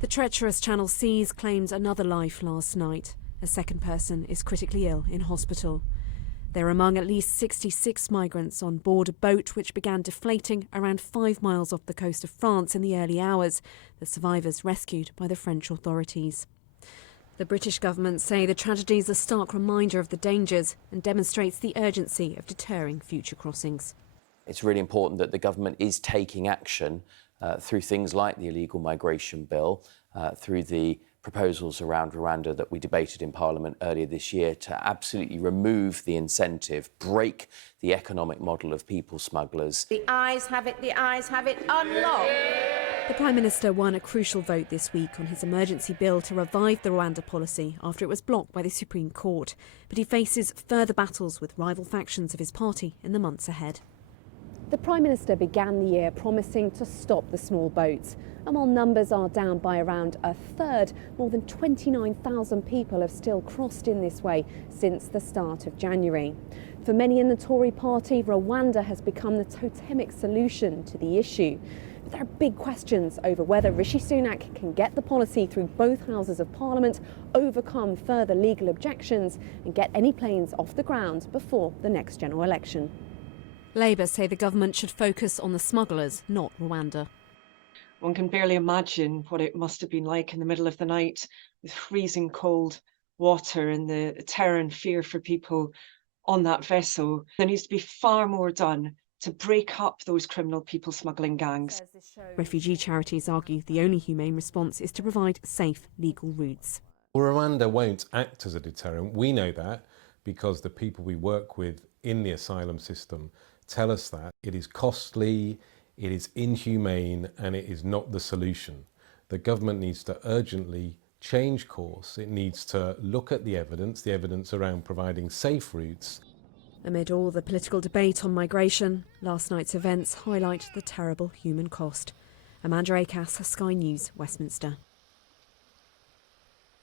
The treacherous Channel Seas claimed another life last night. A second person is critically ill in hospital. They're among at least 66 migrants on board a boat which began deflating around 5 miles off the coast of France in the early hours. The survivors rescued by the French authorities. The British government say the tragedy is a stark reminder of the dangers and demonstrates the urgency of deterring future crossings. It's really important that the government is taking action through things like the illegal migration bill, through the proposals around Rwanda that we debated in Parliament earlier this year to absolutely remove the incentive, break the economic model of people smugglers. The ayes have it, unlock! The Prime Minister won a crucial vote this week on his emergency bill to revive the Rwanda policy after it was blocked by the Supreme Court. But he faces further battles with rival factions of his party in the months ahead. The Prime Minister began the year promising to stop the small boats. And while numbers are down by around a third, more than 29,000 people have still crossed in this way since the start of January. For many in the Tory party, Rwanda has become the totemic solution to the issue. But there are big questions over whether Rishi Sunak can get the policy through both houses of Parliament, overcome further legal objections and get any planes off the ground before the next general election. Labour say the government should focus on the smugglers, not Rwanda. One can barely imagine what it must have been like in the middle of the night with freezing cold water and the terror and fear for people on that vessel. There needs to be far more done to break up those criminal people smuggling gangs. Refugee charities argue the only humane response is to provide safe legal routes. Well, Rwanda won't act as a deterrent. We know that because the people we work with in the asylum system tell us that. It is costly, it is inhumane, and it is not the solution. The government needs to urgently change course. It needs to look at the evidence around providing safe routes. Amid all the political debate on migration, last night's events highlight the terrible human cost. Amanda Akass, Sky News, Westminster.